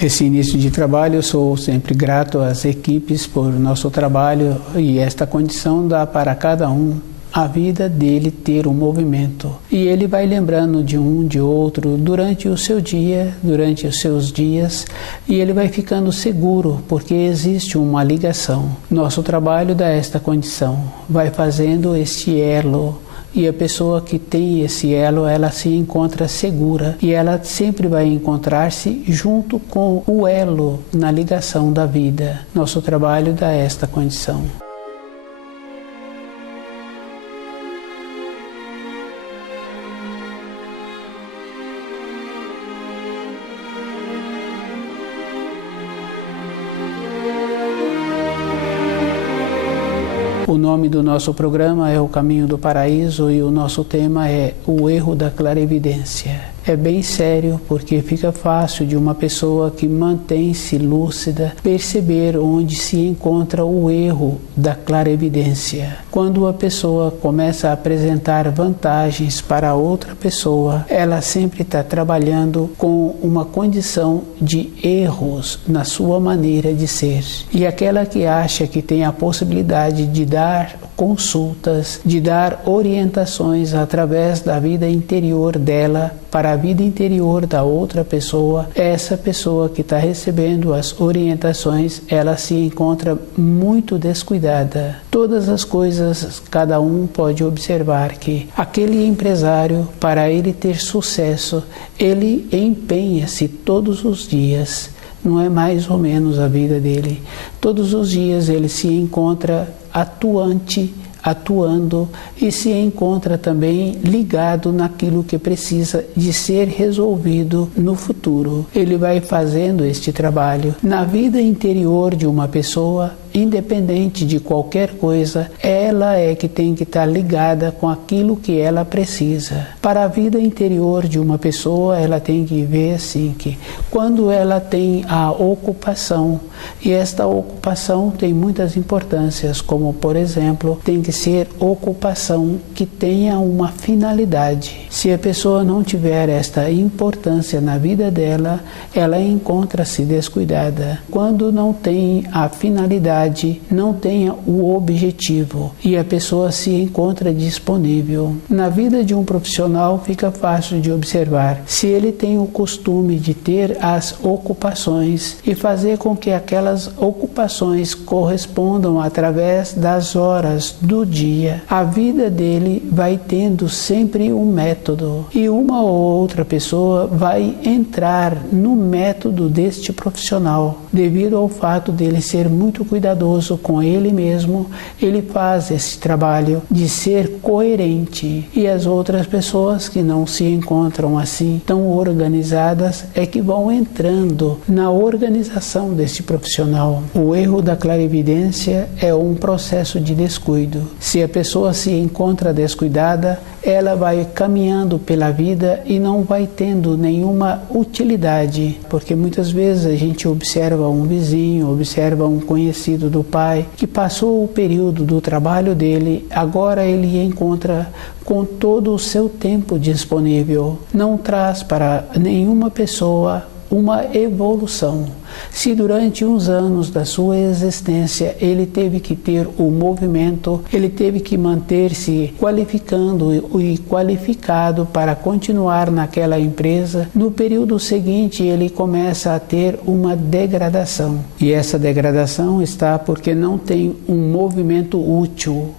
Esse início de trabalho, eu sou sempre grato às equipes por nosso trabalho, e esta condição dá para cada um a vida dele ter um movimento. E ele vai lembrando de um, de outro, durante o seu dia, durante os seus dias, e ele vai ficando seguro, porque existe uma ligação. Nosso trabalho dá esta condição, vai fazendo este elo, e a pessoa que tem esse elo, ela se encontra segura, e ela sempre vai encontrar-se junto com o elo na ligação da vida. Nosso trabalho dá esta condição. O nome do nosso programa é O Caminho do Paraíso, e o nosso tema é o erro da clarividência. É bem sério, porque fica fácil de uma pessoa que mantém-se lúcida perceber onde se encontra o erro da clarividência. Quando a pessoa começa a apresentar vantagens para outra pessoa, ela sempre está trabalhando com uma condição de erros na sua maneira de ser. E aquela que acha que tem a possibilidade de dar consultas, de dar orientações através da vida interior dela para a vida interior da outra pessoa, essa pessoa que está recebendo as orientações, ela se encontra muito descuidada. Todas as coisas, cada um pode observar que aquele empresário, para ele ter sucesso, ele empenha-se todos os dias. Não é mais ou menos a vida dele. Todos os dias ele se encontra atuando, e se encontra também ligado naquilo que precisa de ser resolvido no futuro. Ele vai fazendo este trabalho. Na vida interior de uma pessoa, independente de qualquer coisa, ela é que tem que estar ligada com aquilo que ela precisa. Para a vida interior de uma pessoa, ela tem que ver assim que quando ela tem a ocupação, e esta ocupação tem muitas importâncias, como por exemplo, tem que ser ocupação que tenha uma finalidade. Se a pessoa não tiver esta importância na vida dela, ela encontra-se descuidada. Quando não tem a finalidade, não tenha o objetivo, e a pessoa se encontra disponível. Na vida de um profissional fica fácil de observar se ele tem o costume de ter as ocupações e fazer com que aquelas ocupações correspondam através das horas do dia. A vida dele vai tendo sempre um método, e uma ou outra pessoa vai entrar no método deste profissional. Devido ao fato dele ser muito cuidadoso com ele mesmo, ele faz esse trabalho de ser coerente, e as outras pessoas que não se encontram assim tão organizadas é que vão entrando na organização desse profissional. O erro da clarividência é um processo de descuido. Se a pessoa se encontra descuidada, ela vai caminhando pela vida e não vai tendo nenhuma utilidade, porque muitas vezes a gente observa um vizinho, observa um conhecido do pai que passou o período do trabalho dele, agora ele encontra com todo o seu tempo disponível, não traz para nenhuma pessoa uma evolução. Se durante uns anos da sua existência ele teve que ter o movimento, ele teve que manter-se qualificando e qualificado para continuar naquela empresa, no período seguinte ele começa a ter uma degradação. E essa degradação está porque não tem um movimento útil.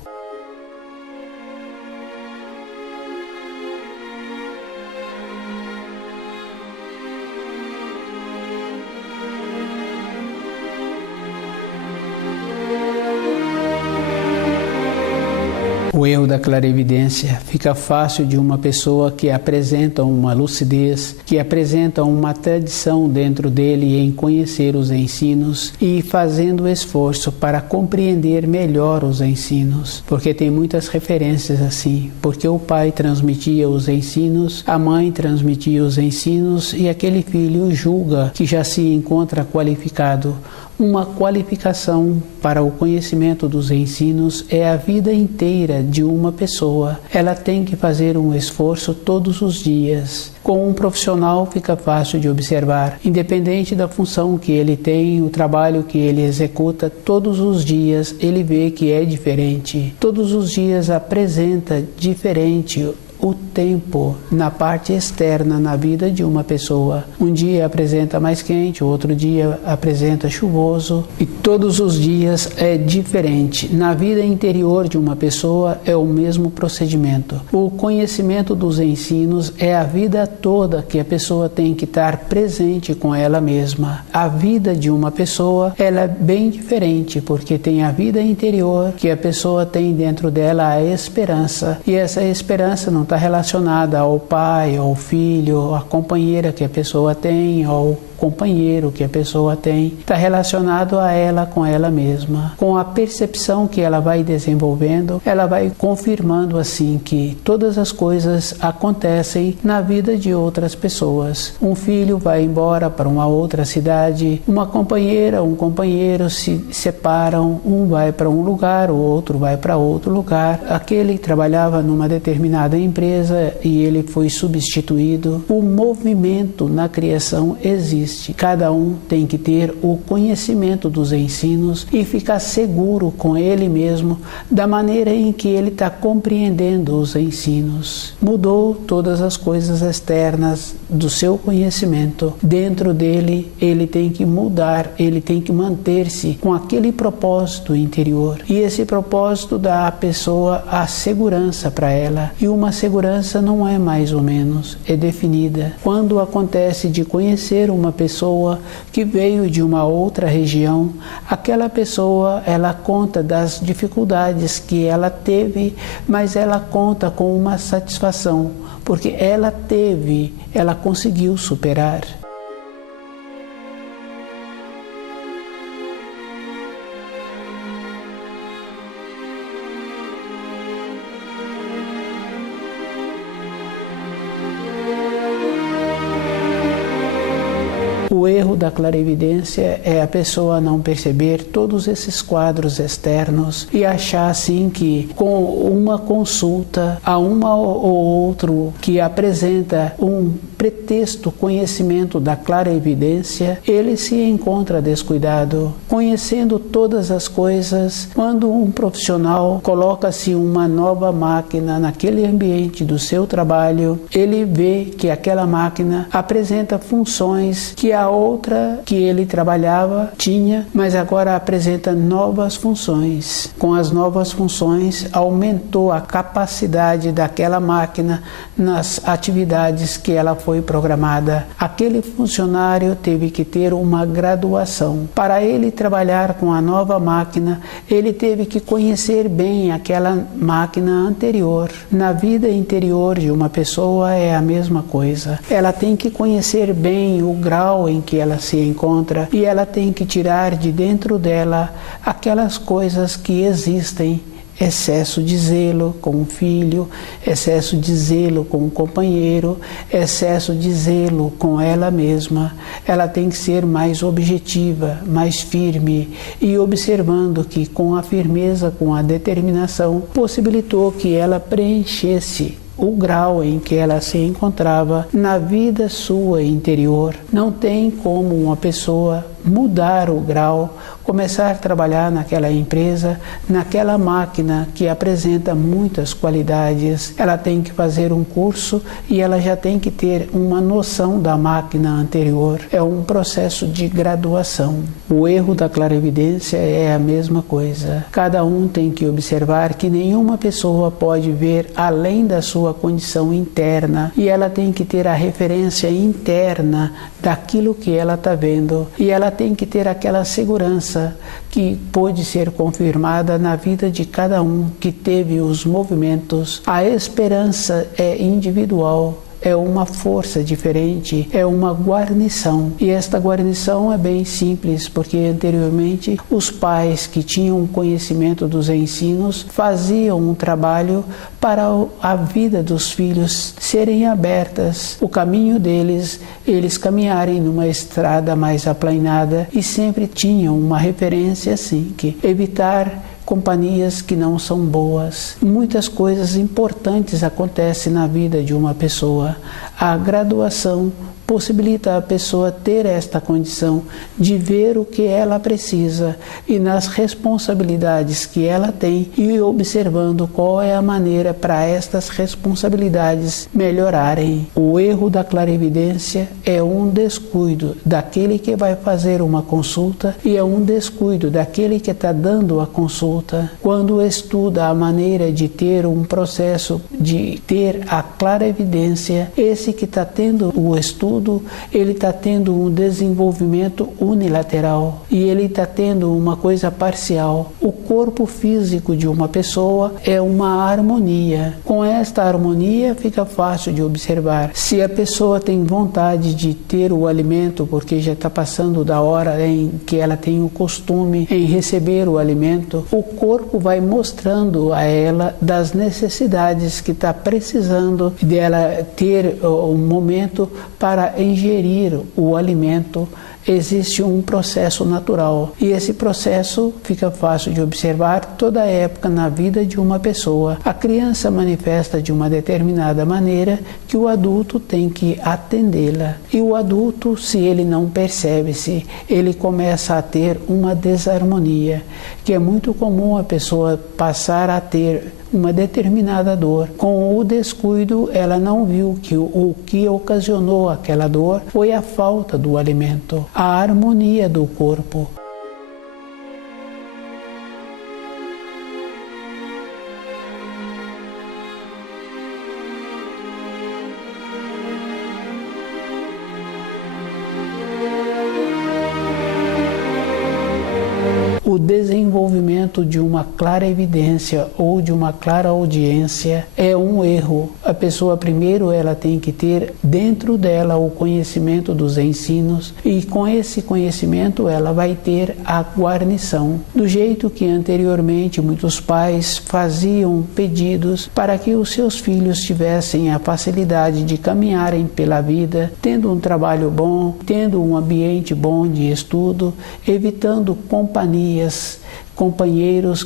O erro da clarividência fica fácil de uma pessoa que apresenta uma lucidez, que apresenta uma tradição dentro dele em conhecer os ensinos e fazendo esforço para compreender melhor os ensinos, porque tem muitas referências assim, porque o pai transmitia os ensinos, a mãe transmitia os ensinos, e aquele filho julga que já se encontra qualificado. Uma qualificação para o conhecimento dos ensinos é a vida inteira de uma pessoa. Ela tem que fazer um esforço todos os dias. Com um profissional fica fácil de observar. Independente da função que ele tem, o trabalho que ele executa, todos os dias ele vê que é diferente. Todos os dias apresenta diferente o tempo na parte externa na vida de uma pessoa. Um dia apresenta mais quente, outro dia apresenta chuvoso e todos os dias é diferente. Na vida interior de uma pessoa é o mesmo procedimento. O conhecimento dos ensinos é a vida toda que a pessoa tem que estar presente com ela mesma. A vida de uma pessoa ela é bem diferente porque tem a vida interior que a pessoa tem dentro dela a esperança e essa esperança não está relacionada ao pai, ao filho, à companheira que a pessoa tem, ao companheiro que a pessoa tem, está relacionado a ela com ela mesma. Com a percepção que ela vai desenvolvendo, ela vai confirmando assim que todas as coisas acontecem na vida de outras pessoas. Um filho vai embora para uma outra cidade, uma companheira, um companheiro se separam, um vai para um lugar, o outro vai para outro lugar. Aquele trabalhava numa determinada empresa e ele foi substituído. O movimento na criação existe. Cada um tem que ter o conhecimento dos ensinos e ficar seguro com ele mesmo da maneira em que ele está compreendendo os ensinos. Mudou todas as coisas externas do seu conhecimento. Dentro dele, ele tem que mudar, ele tem que manter-se com aquele propósito interior. E esse propósito dá à pessoa a segurança para ela. E uma segurança não é mais ou menos, é definida. Quando acontece de conhecer uma pessoa que veio de uma outra região, aquela pessoa, ela conta das dificuldades que ela teve, mas ela conta com uma satisfação, porque ela conseguiu superar. O erro da clarividência é a pessoa não perceber todos esses quadros externos e achar assim que com uma consulta a uma ou outro que apresenta um pretexto conhecimento da clarividência, ele se encontra descuidado. Conhecendo todas as coisas, quando um profissional coloca-se uma nova máquina naquele ambiente do seu trabalho, ele vê que aquela máquina apresenta funções que a outra que ele trabalhava tinha, mas agora apresenta novas funções. Com as novas funções, aumentou a capacidade daquela máquina nas atividades que ela foi programada. Aquele funcionário teve que ter uma graduação. Para ele trabalhar com a nova máquina, ele teve que conhecer bem aquela máquina anterior. Na vida interior de uma pessoa é a mesma coisa. Ela tem que conhecer bem o grau em que ela se encontra e ela tem que tirar de dentro dela aquelas coisas que existem. Excesso de zelo com o filho, excesso de zelo com o companheiro, excesso de zelo com ela mesma. Ela tem que ser mais objetiva, mais firme e observando que com a firmeza, com a determinação, possibilitou que ela preenchesse o grau em que ela se encontrava na vida sua interior. Não tem como uma pessoa mudar o grau, começar a trabalhar naquela empresa, naquela máquina que apresenta muitas qualidades. Ela tem que fazer um curso e ela já tem que ter uma noção da máquina anterior. É um processo de graduação. O erro da clarividência é a mesma coisa. Cada um tem que observar que nenhuma pessoa pode ver além da sua condição interna e ela tem que ter a referência interna daquilo que ela está vendo e ela tem que ter aquela segurança que pode ser confirmada na vida de cada um que teve os movimentos. A esperança é individual. é uma força diferente, é uma guarnição. E esta guarnição é bem simples, porque anteriormente os pais que tinham conhecimento dos ensinos faziam um trabalho para a vida dos filhos serem abertas, o caminho deles, eles caminharem numa estrada mais aplainada, e sempre tinham uma referência assim, que evitar companhias que não são boas. Muitas coisas importantes acontecem na vida de uma pessoa. A graduação possibilita a pessoa ter esta condição de ver o que ela precisa e nas responsabilidades que ela tem, e observando qual é a maneira para estas responsabilidades melhorarem. O erro da clarividência é um descuido daquele que vai fazer uma consulta e é um descuido daquele que está dando a consulta. Quando estuda a maneira de ter um processo de ter a clarividência, esse que está tendo o estudo, ele está tendo um desenvolvimento unilateral e ele está tendo uma coisa parcial. O corpo físico de uma pessoa é uma harmonia. Com esta harmonia fica fácil de observar. Se a pessoa tem vontade de ter o alimento, porque já está passando da hora em que ela tem o costume em receber o alimento, o corpo vai mostrando a ela das necessidades que está precisando dela ter um momento para ingerir o alimento. Existe um processo natural e esse processo fica fácil de observar toda época na vida de uma pessoa. A criança manifesta de uma determinada maneira que o adulto tem que atendê-la, e o adulto, se ele não percebe-se, ele começa a ter uma desarmonia, que é muito comum a pessoa passar a ter uma determinada dor. Com o descuido, ela não viu que o que ocasionou aquela dor foi a falta do alimento, a harmonia do corpo. O desenvolvimento de uma clara evidência ou de uma clara audiência é um erro. A pessoa primeiro ela tem que ter dentro dela o conhecimento dos ensinos, e com esse conhecimento ela vai ter a guarnição. Do jeito que anteriormente muitos pais faziam pedidos para que os seus filhos tivessem a facilidade de caminharem pela vida, tendo um trabalho bom, tendo um ambiente bom de estudo, evitando companheiros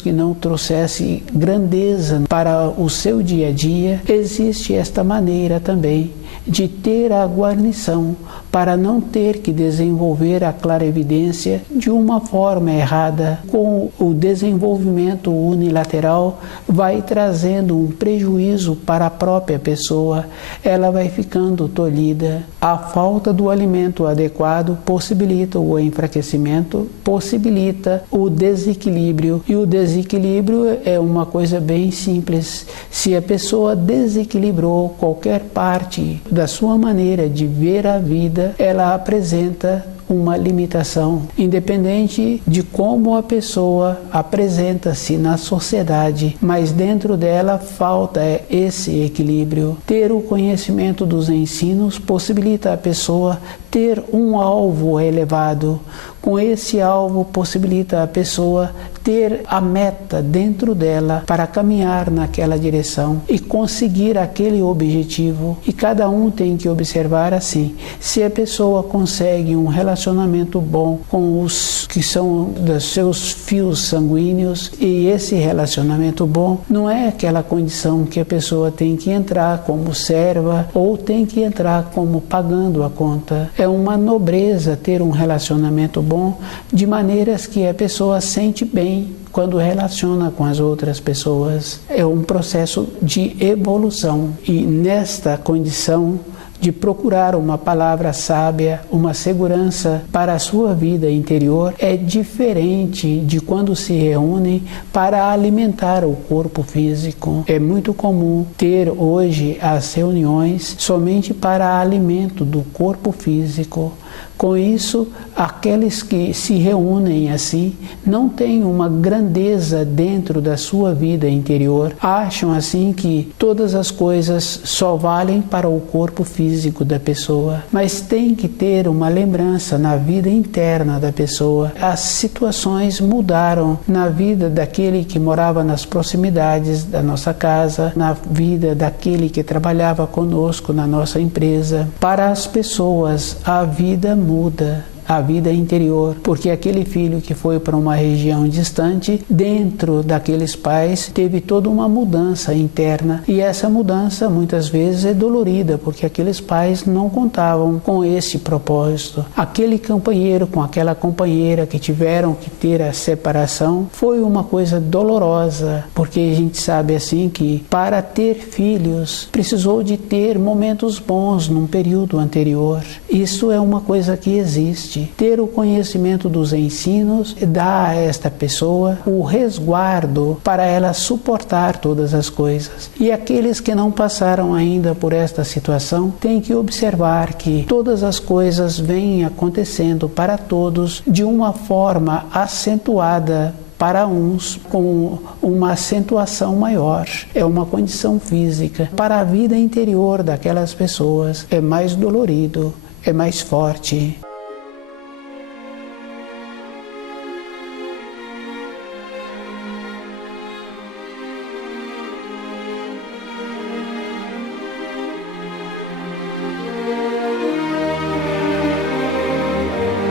que não trouxessem grandeza para o seu dia a dia. Existe esta maneira também de ter a guarnição para não ter que desenvolver a clarividência de uma forma errada. Com o desenvolvimento unilateral vai trazendo um prejuízo para a própria pessoa, ela vai ficando tolhida. A falta do alimento adequado possibilita o enfraquecimento, possibilita o desequilíbrio, e o desequilíbrio é uma coisa bem simples. Se a pessoa desequilibrou qualquer parte da sua maneira de ver a vida, ela apresenta uma limitação, independente de como a pessoa apresenta-se na sociedade, mas dentro dela falta esse equilíbrio. Ter o conhecimento dos ensinos possibilita a pessoa ter um alvo elevado. Com esse alvo possibilita a pessoa ter a meta dentro dela para caminhar naquela direção e conseguir aquele objetivo. E cada um tem que observar assim: se a pessoa consegue um relacionamento bom com os que são dos seus fios sanguíneos, e esse relacionamento bom não é aquela condição que a pessoa tem que entrar como serva ou tem que entrar como pagando a conta. É uma nobreza ter um relacionamento bom, de maneiras que a pessoa sente bem quando relaciona com as outras pessoas. É um processo de evolução, e nesta condição de procurar uma palavra sábia, uma segurança para a sua vida interior, é diferente de quando se reúnem para alimentar o corpo físico. É muito comum ter hoje as reuniões somente para alimento do corpo físico. Com isso, aqueles que se reúnem assim não têm uma grandeza dentro da sua vida interior, acham assim que todas as coisas só valem para o corpo físico da pessoa, mas tem que ter uma lembrança na vida interna da pessoa. As situações mudaram na vida daquele que morava nas proximidades da nossa casa, na vida daquele que trabalhava conosco na nossa empresa. Para as pessoas, a vida muda, a vida interior, porque aquele filho que foi para uma região distante, dentro daqueles pais, teve toda uma mudança interna, e essa mudança muitas vezes é dolorida, porque aqueles pais não contavam com esse propósito. Aquele companheiro com aquela companheira que tiveram que ter a separação foi uma coisa dolorosa, porque a gente sabe assim que para ter filhos precisou de ter momentos bons num período anterior. Isso é uma coisa que existe. Ter o conhecimento dos ensinos dá a esta pessoa o resguardo para ela suportar todas as coisas. E aqueles que não passaram ainda por esta situação têm que observar que todas as coisas vêm acontecendo para todos de uma forma acentuada, para uns com uma acentuação maior. É uma condição física. Para a vida interior daquelas pessoas é mais dolorido, é mais forte.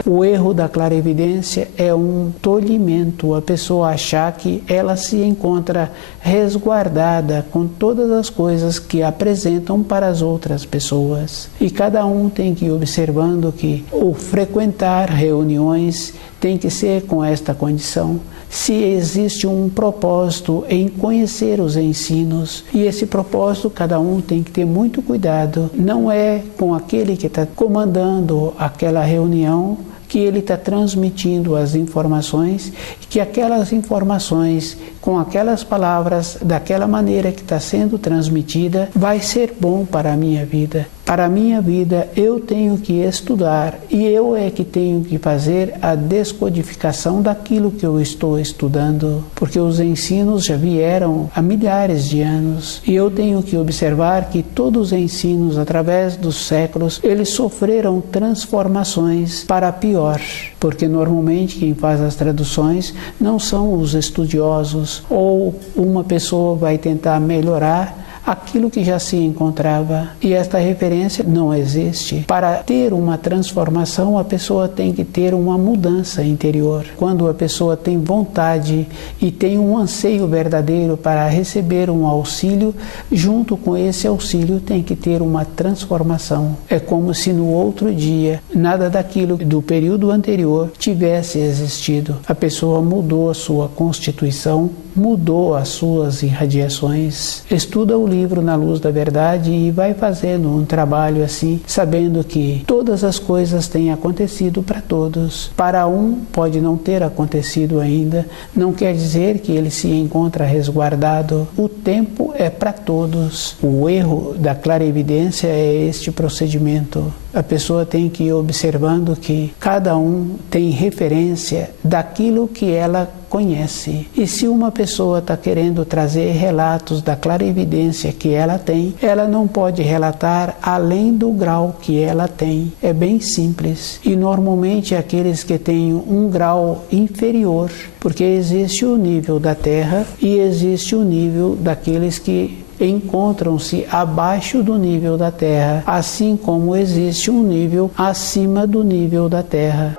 O erro da clarividência é um tolimento, a pessoa achar que ela se encontra resguardada com todas as coisas que apresentam para as outras pessoas. E cada um tem que ir observando que o frequentar reuniões tem que ser com esta condição. Se existe um propósito em conhecer os ensinos, e esse propósito cada um tem que ter muito cuidado, não é com aquele que está comandando aquela reunião que ele está transmitindo as informações, e que aquelas informações, com aquelas palavras, daquela maneira que está sendo transmitida, vai ser bom para a minha vida. Para a minha vida, eu tenho que estudar, e eu é que tenho que fazer a descodificação daquilo que eu estou estudando, porque os ensinos já vieram há milhares de anos, e eu tenho que observar que todos os ensinos, através dos séculos, eles sofreram transformações para pior, porque normalmente quem faz as traduções não são os estudiosos, ou uma pessoa vai tentar melhorar aquilo que já se encontrava, e esta referência não existe. Para ter uma transformação, a pessoa tem que ter uma mudança interior. Quando a pessoa tem vontade e tem um anseio verdadeiro para receber um auxílio, junto com esse auxílio tem que ter uma transformação. É como se no outro dia nada daquilo do período anterior tivesse existido. A pessoa mudou a sua constituição, mudou as suas irradiações. Estuda o livro Na Luz da Verdade e vai fazendo um trabalho assim, sabendo que todas as coisas têm acontecido para todos. Para um pode não ter acontecido ainda, não quer dizer que ele se encontra resguardado. O tempo é para todos. O erro da clarividência é este procedimento. A pessoa tem que ir observando que cada um tem referência daquilo que ela conhece. E se uma pessoa está querendo trazer relatos da clarividência que ela tem, ela não pode relatar além do grau que ela tem. É bem simples. E normalmente aqueles que têm um grau inferior, porque existe o nível da Terra e existe o nível daqueles que encontram-se abaixo do nível da Terra, assim como existe um nível acima do nível da Terra.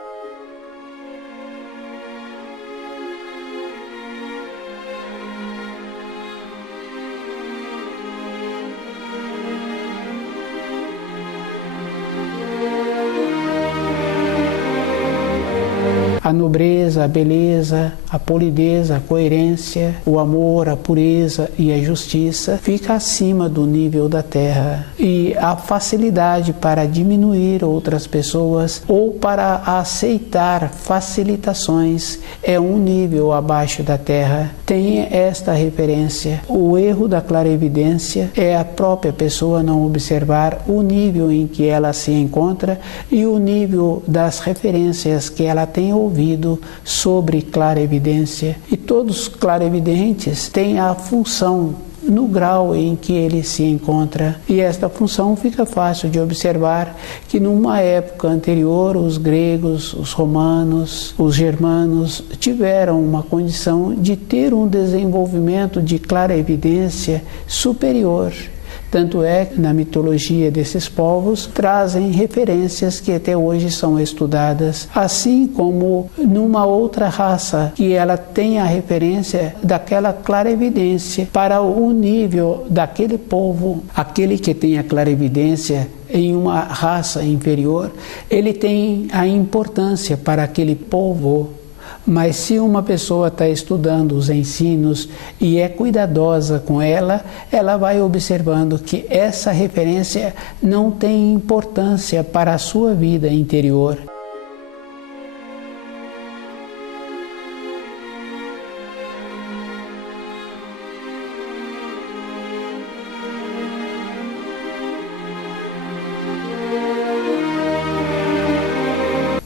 A nobreza, a beleza, a polidez, a coerência, o amor, a pureza e a justiça fica acima do nível da terra. E a facilidade para diminuir outras pessoas ou para aceitar facilitações é um nível abaixo da terra. Tenha esta referência. O erro da clarevidência é a própria pessoa não observar o nível em que ela se encontra e o nível das referências que ela tem ouvido sobre clarevidência. E todos os clarevidentes têm a função no grau em que ele se encontra. E esta função fica fácil de observar que numa época anterior os gregos, os romanos, os germanos tiveram uma condição de ter um desenvolvimento de clarevidência superior. Tanto é que na mitologia desses povos trazem referências que até hoje são estudadas, assim como numa outra raça que ela tem a referência daquela clarevidência para o nível daquele povo. Aquele que tem a clarevidência em uma raça inferior, ele tem a importância para aquele povo. Mas se uma pessoa está estudando os ensinos e é cuidadosa com ela, ela vai observando que essa referência não tem importância para a sua vida interior.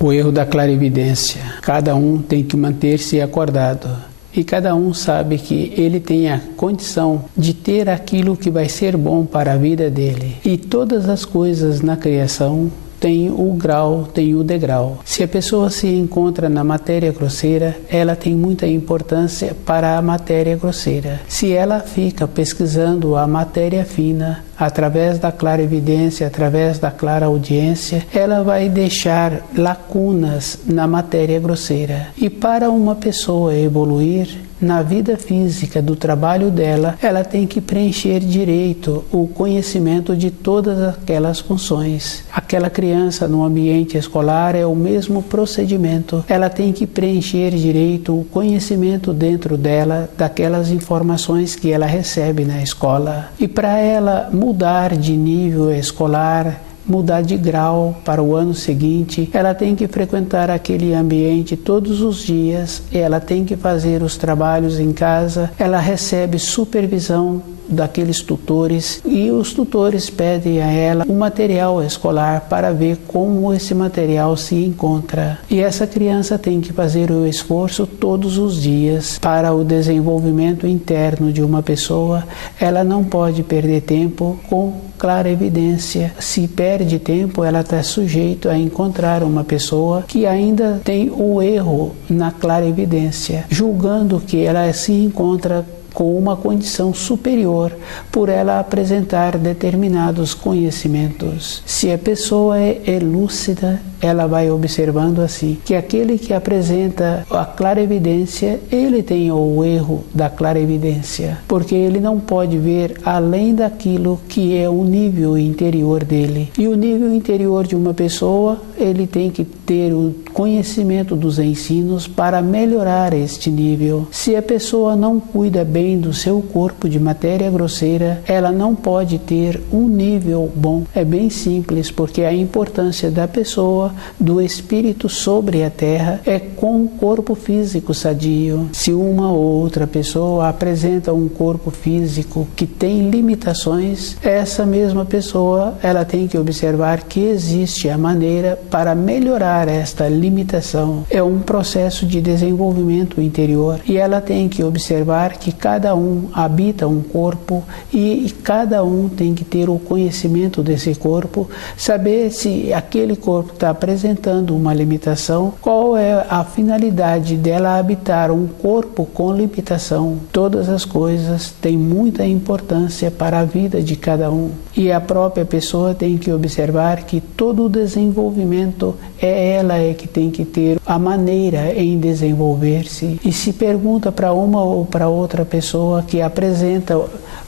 O erro da clarividência. Cada um tem que manter-se acordado. E cada um sabe que ele tem a condição de ter aquilo que vai ser bom para a vida dele. E todas as coisas na criação tem o grau, tem o degrau. Se a pessoa se encontra na matéria grosseira, ela tem muita importância para a matéria grosseira. Se ela fica pesquisando a matéria fina, através da clarevidência, através da clareaudiência, ela vai deixar lacunas na matéria grosseira. E para uma pessoa evoluir na vida física do trabalho dela, ela tem que preencher direito o conhecimento de todas aquelas funções. Aquela criança no ambiente escolar é o mesmo procedimento. Ela tem que preencher direito o conhecimento dentro dela daquelas informações que ela recebe na escola. E para ela mudar de nível escolar, mudar de grau para o ano seguinte, ela tem que frequentar aquele ambiente todos os dias, ela tem que fazer os trabalhos em casa, ela recebe supervisão daqueles tutores e os tutores pedem a ela um material escolar para ver como esse material se encontra. E essa criança tem que fazer o esforço todos os dias para o desenvolvimento interno de uma pessoa. Ela não pode perder tempo com clarevidência. Se perde tempo, ela está sujeita a encontrar uma pessoa que ainda tem o erro na clarevidência, julgando que ela se encontra com uma condição superior por ela apresentar determinados conhecimentos. Se a pessoa é lúcida, ela vai observando assim, que aquele que apresenta a clarevidência, ele tem o erro da clarevidência, porque ele não pode ver além daquilo que é o nível interior dele. E o nível interior de uma pessoa, ele tem que ter o conhecimento dos ensinos para melhorar este nível. Se a pessoa não cuida bem do seu corpo de matéria grosseira, ela não pode ter um nível bom. É bem simples, porque a importância da pessoa, do espírito sobre a terra, é com o corpo físico sadio. Se uma ou outra pessoa apresenta um corpo físico que tem limitações, essa mesma pessoa, ela tem que observar que existe a maneira para melhorar esta limitação. É um processo de desenvolvimento interior e ela tem que observar que cada um habita um corpo e cada um tem que ter o conhecimento desse corpo, saber se aquele corpo está apresentando uma limitação, qual é a finalidade dela habitar um corpo com limitação. Todas as coisas têm muita importância para a vida de cada um e a própria pessoa tem que observar que todo o desenvolvimento ela que tem que ter a maneira em desenvolver-se. E se pergunta para uma ou para outra pessoa que apresenta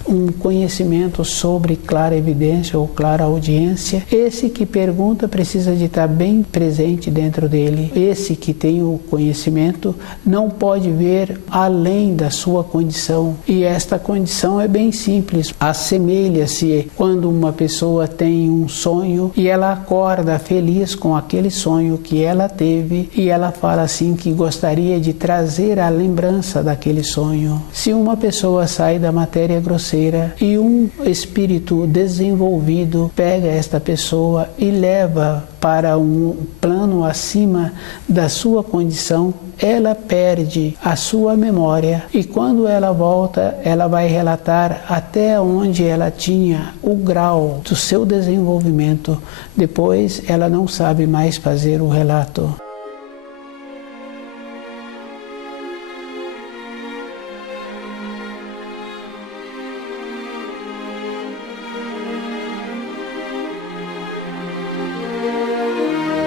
um conhecimento sobre clarevidência ou clareaudiência, esse que pergunta precisa de estar bem presente dentro dele. Esse que tem o conhecimento não pode ver além da sua condição, e esta condição é bem simples. Assemelha-se quando uma pessoa tem um sonho e ela acorda feliz com aquele sonho que ela teve, e ela fala assim que gostaria de trazer a lembrança daquele sonho. Se uma pessoa sai da matéria grosseira e um espírito desenvolvido pega esta pessoa e leva para um plano acima da sua condição, ela perde a sua memória, e quando ela volta, ela vai relatar até onde ela tinha o grau do seu desenvolvimento. Depois ela não sabe mais fazer o relato.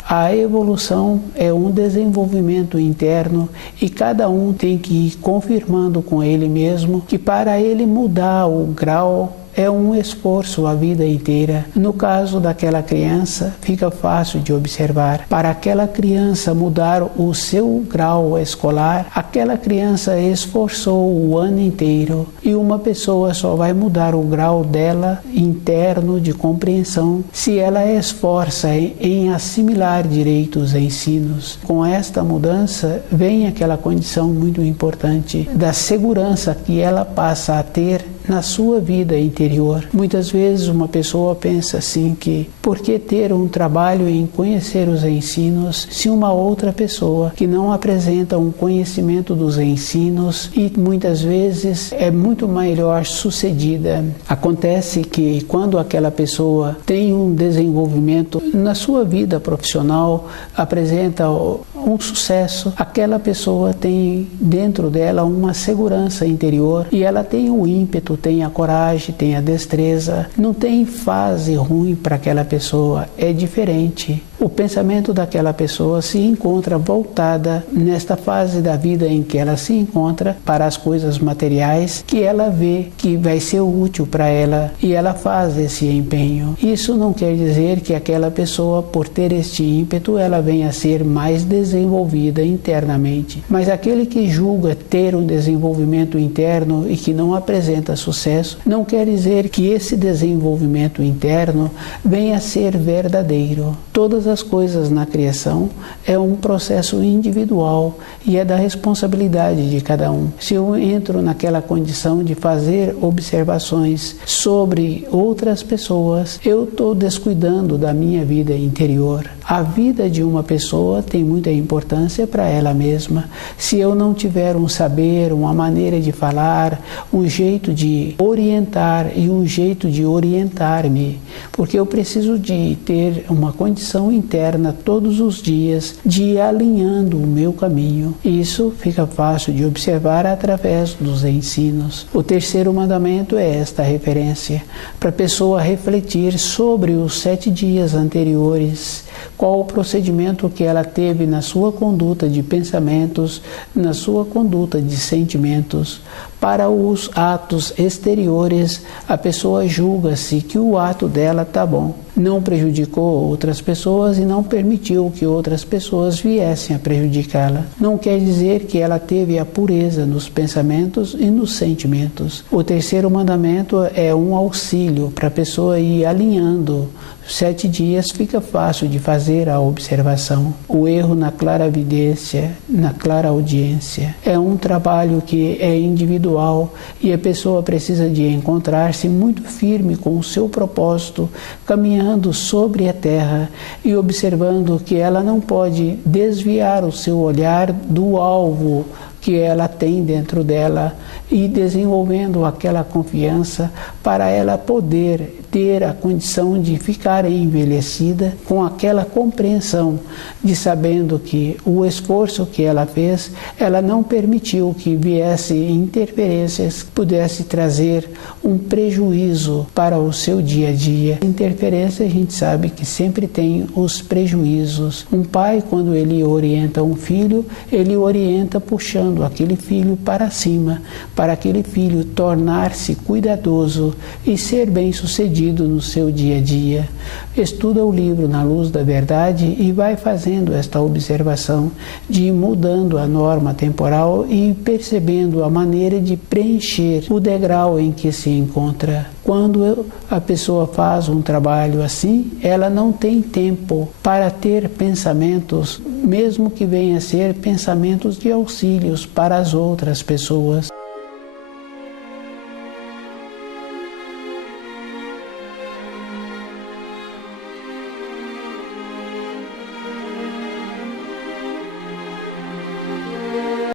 A evolução é um desenvolvimento interno, e cada um tem que ir confirmando com ele mesmo que para ele mudar o grau é um esforço a vida inteira. No caso daquela criança, fica fácil de observar. Para aquela criança mudar o seu grau escolar, aquela criança esforçou o ano inteiro, e uma pessoa só vai mudar o grau dela interno de compreensão se ela esforça em assimilar direito os ensinos. Com esta mudança vem aquela condição muito importante da segurança que ela passa a ter na sua vida interior. Muitas vezes uma pessoa pensa assim que por que ter um trabalho em conhecer os ensinos se uma outra pessoa que não apresenta um conhecimento dos ensinos e muitas vezes é muito melhor sucedida. Acontece que quando aquela pessoa tem um desenvolvimento na sua vida profissional, apresenta um sucesso, aquela pessoa tem dentro dela uma segurança interior, e ela tem o ímpeto, tem a coragem, tem a destreza. Não tem fase ruim para aquela pessoa, é diferente. O pensamento daquela pessoa se encontra voltada nesta fase da vida em que ela se encontra para as coisas materiais que ela vê que vai ser útil para ela, e ela faz esse empenho. Isso não quer dizer que aquela pessoa, por ter este ímpeto, ela venha a ser mais desenvolvida internamente. Mas aquele que julga ter um desenvolvimento interno e que não apresenta sucesso, não quer dizer que esse desenvolvimento interno venha a ser verdadeiro. Todas as coisas na criação é um processo individual e é da responsabilidade de cada um. Se eu entro naquela condição de fazer observações sobre outras pessoas, eu estou descuidando da minha vida interior. A vida de uma pessoa tem muita importância para ela mesma. Se eu não tiver um saber, uma maneira de falar, um jeito de orientar e um jeito de orientar-me, porque eu preciso de ter uma condição interna todos os dias de ir alinhando o meu caminho. Isso fica fácil de observar através dos ensinos. O terceiro mandamento é esta referência, para a pessoa refletir sobre os 7 dias anteriores, qual o procedimento que ela teve na sua conduta de pensamentos, na sua conduta de sentimentos. Para os atos exteriores, a pessoa julga-se que o ato dela está bom. Não prejudicou outras pessoas e não permitiu que outras pessoas viessem a prejudicá-la. Não quer dizer que ela teve a pureza nos pensamentos e nos sentimentos. O terceiro mandamento é um auxílio para a pessoa ir alinhando. 7 dias fica fácil de fazer a observação. O erro na claravidência, na clareaudiência, é um trabalho que é individual e a pessoa precisa de encontrar-se muito firme com o seu propósito, caminhando sobre a terra e observando que ela não pode desviar o seu olhar do alvo que ela tem dentro dela e desenvolvendo aquela confiança para ela poder ter a condição de ficar envelhecida com aquela compreensão de sabendo que o esforço que ela fez, ela não permitiu que viesse interferências que pudesse trazer um prejuízo para o seu dia a dia. Interferência, a gente sabe que sempre tem os prejuízos. Um pai, quando ele orienta um filho, ele orienta puxando aquele filho para cima, para aquele filho tornar-se cuidadoso e ser bem-sucedido no seu dia a dia. Estuda o livro Na Luz da Verdade e vai fazendo esta observação de ir mudando a norma temporal e percebendo a maneira de preencher o degrau em que se encontra. Quando a pessoa faz um trabalho assim, ela não tem tempo para ter pensamentos, mesmo que venha a ser pensamentos de auxílios para as outras pessoas.